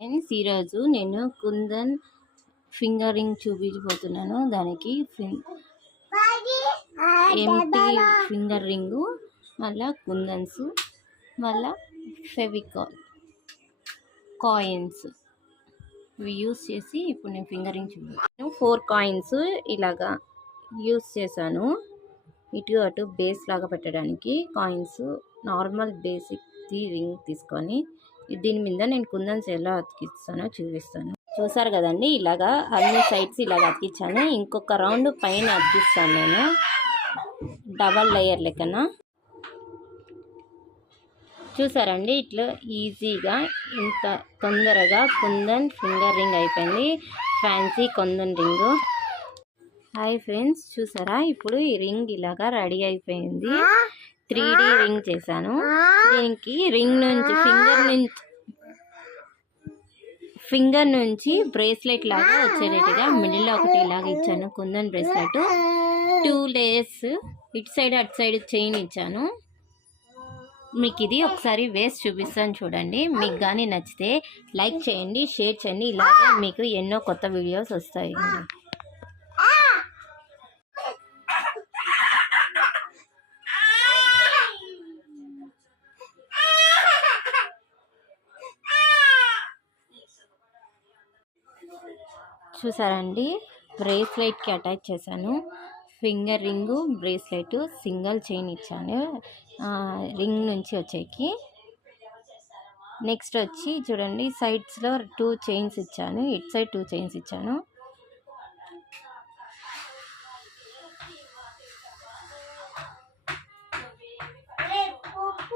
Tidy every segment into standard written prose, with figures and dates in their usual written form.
Friends, ఈరోజు నేను kundan finger ring చూపించబోతున్నాను. దానికి ఎంటీ ఫింగర్ రింగు, మళ్ళా కుందన్స్, మళ్ళా ఫెవికాల్, కాయిన్స్ ఇవి యూస్ చేసి ఇప్పుడు నేను ఫింగర్ రింగ్ చూపిస్తాను. 4 కాయిన్స్ ఇలాగా యూస్ చేశాను. ఇటు అటు బేస్ లాగా పెట్టడానికి కాయిన్స్ నార్మల్ బేసిక్ రింగ్ తీసుకొని దీని మీద నేను కుందన్స్ ఎలా అతికిస్తానో చూపిస్తాను. చూసారు కదండి, ఇలాగా అన్ని సైడ్స్ ఇలాగ అతికించాను. ఇంకొక రౌండ్ పైన అతికిస్తాను నేను, డబల్ లేయర్ లెక్కన. చూసారండి, ఇట్లా ఈజీగా ఇంత తొందరగా కుందన్ ఫింగర్ రింగ్ అయిపోయింది. Fancy kundan ring. Hi friends, చూసారా ఇప్పుడు ఈ రింగ్ ఇలాగా రెడీ అయిపోయింది. 3D రింగ్ చేశాను. దీనికి రింగ్ నుంచి ఫింగర్ నుంచి బ్రేస్లెట్ లాగా వచ్చేటట్టుగా మిడిల్లో ఒకటి ఇలాగ ఇచ్చాను. కుందన్ బ్రేస్లెట్ 2 లేయర్స్, ఇటు సైడ్ అటు సైడ్ చైన్ ఇచ్చాను. మీకు ఇది ఒకసారి వేసి చూపిస్తాను చూడండి. మీకు కానీ నచ్చితే లైక్ చేయండి, షేర్ చేయండి. ఇలాగే మీకు ఎన్నో కొత్త వీడియోస్ వస్తాయి. చూసారండి, బ్రేస్లెట్కి అటాచ్ చేశాను. Finger ring, bracelet, single chain ఇచ్చాను రింగ్ నుంచి వచ్చేకి. నెక్స్ట్ వచ్చి చూడండి, సైడ్స్లో 2 చైన్స్ ఇచ్చాను. ఇటు సైడ్ 2 చైన్స్ ఇచ్చాను.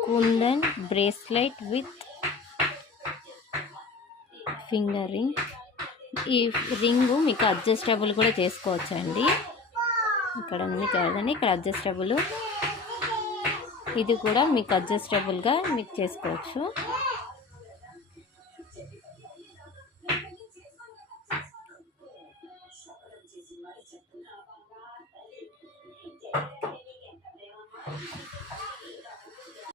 Kundan bracelet with finger ring. ఈ రింగు మీకు అడ్జస్టబుల్ కూడా చేసుకోవచ్చు అండి. ఇక్కడ ఉంది కదండి, ఇక్కడ అడ్జస్టబుల్. ఇది కూడా మీకు అడ్జస్టబుల్గా మీకు చేసుకోవచ్చు.